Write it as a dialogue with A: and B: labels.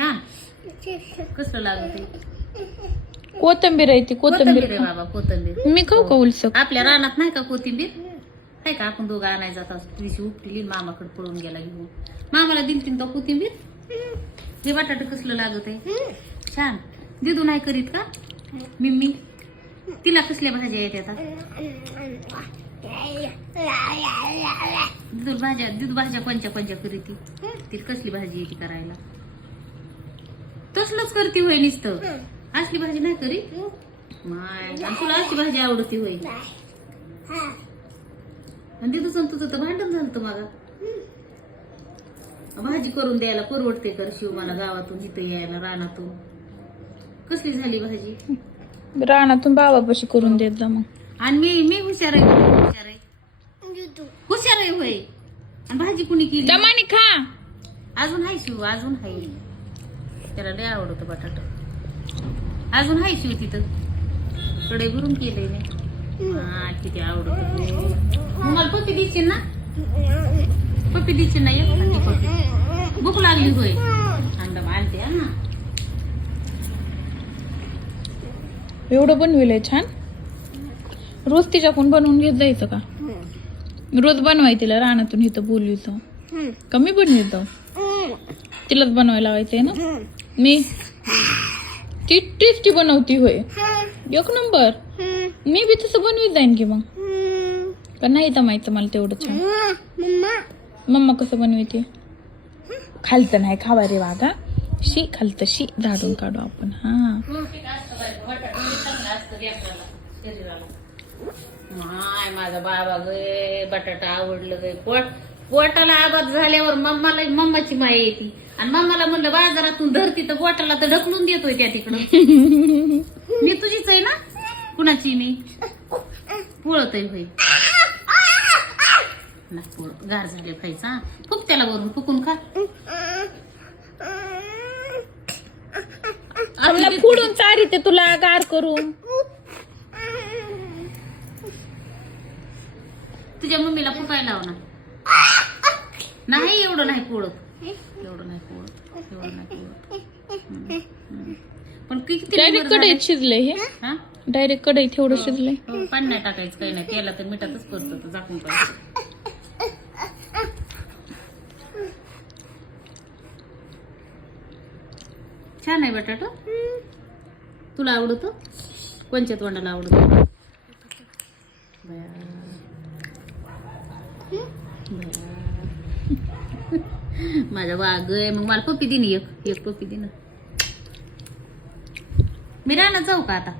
A: छान. कसलं लागत
B: कोथंबीर आहे ती
A: कोथिंबीर बाबा कोथिंबीर.
B: मी खाऊ का उलसक
A: आपल्या रानात नाही का कोथिंबीर? आहे का आपण दोघं आणायला जात असतो तुझी उपटली मामाकडे पळून गेला घेऊन. मामाला दिल तीन तो कोथिंबीर? हे बटाटे कसलं लागत आहे? छान. दिदू नाही करीत का? मिम्मी? तिला कसल्या भाज्या येतात दिदू भाज्या दिदू भाज्या कोणच्या कोणच्या करीती? तिला कसली भाजी येते करायला? तसलंच करती होय नुसतं. असली भाजी नाही करीत माय आणि तुला अशी भाजी आवडती होय. आणि तिथं तुझं तर भांडण झालं होतं मागा. भाजी करून द्यायला परवडते कर शिव मला गावातून इथं यायला रानातून. कसली झाली भाजी?
B: रानातून बाबापाशी करून देत जा मग.
A: आणि मी मी हुशार आहे हुशार आहे. हुशार आहे होय. आणि भाजी कुणी केली?
B: दमानी खा.
A: अजून हाय शिव अजून हाय. त्याला लय आवडतं बटाटा. अजून हाय शिव तिथं कडे भरून केलंय मी. हा किती आवडत मला पप्पी द्यायची ना? पप्पी द्यायची ना एक? खाती पप्पी. भूक लागली होय. अंडा हा. ना
B: एवढं बनविलंय छान. रोज तिच्याकडून बनवून घेत जायचं का? रोज बनवाय तिला रानातून इथं बोलवीचं कमी बनवित. तिलाच बनवायला लावायचंय ना? मी ती टेस्टी बनवती होय. एक नंबर मी बी तसं बनवीत जाईन की मग. का नाही जमायचं मला तेवढं छान. मम्मा कसं बनवते? खालतं नाही खावा रे वागा शी खालतं शी. झाडून काढू आपण हा.
A: माझा बाबा गे बटाटा आवडलं गे पण पोटाला आबाद झाल्यावर मम्माला मम्माची माय येते. आणि मम्माला म्हणलं बाजारातून धरती तर पोटाला तर ढकलून देतोय त्या तिकडं. मी तुझीच आहे ना? कुणाची मी? पुळत आहे होय ना पोळ गार झाले खायचा फुक त्याला वरून फुकून खा.
B: फोडून चारी ते तुला गार करून.
A: तुझ्या मम्मीला फुकायला लाव ना. नाही एवढं नाही पोळत. एवढं नाही पोळत एवढं नाही पोळत. पण किती
B: डायरेक्ट? कढईत शिजलंय हे?
A: हा?
B: डायरेक्ट कढईत एवढं शिजलंय?
A: हो, पाणी नाही टाकायचं काही नाही. तेला तर मिठातच करतो तो झाकून पाहिजे छान आहे बटाटा? तुला आवडतो? कोणच्या तोंडाला आवडतो? बया. माझा वाघ आहे. मग मला पप्पी दिन एक. एक पप्पी दिन मी राहणार जाऊ का आता?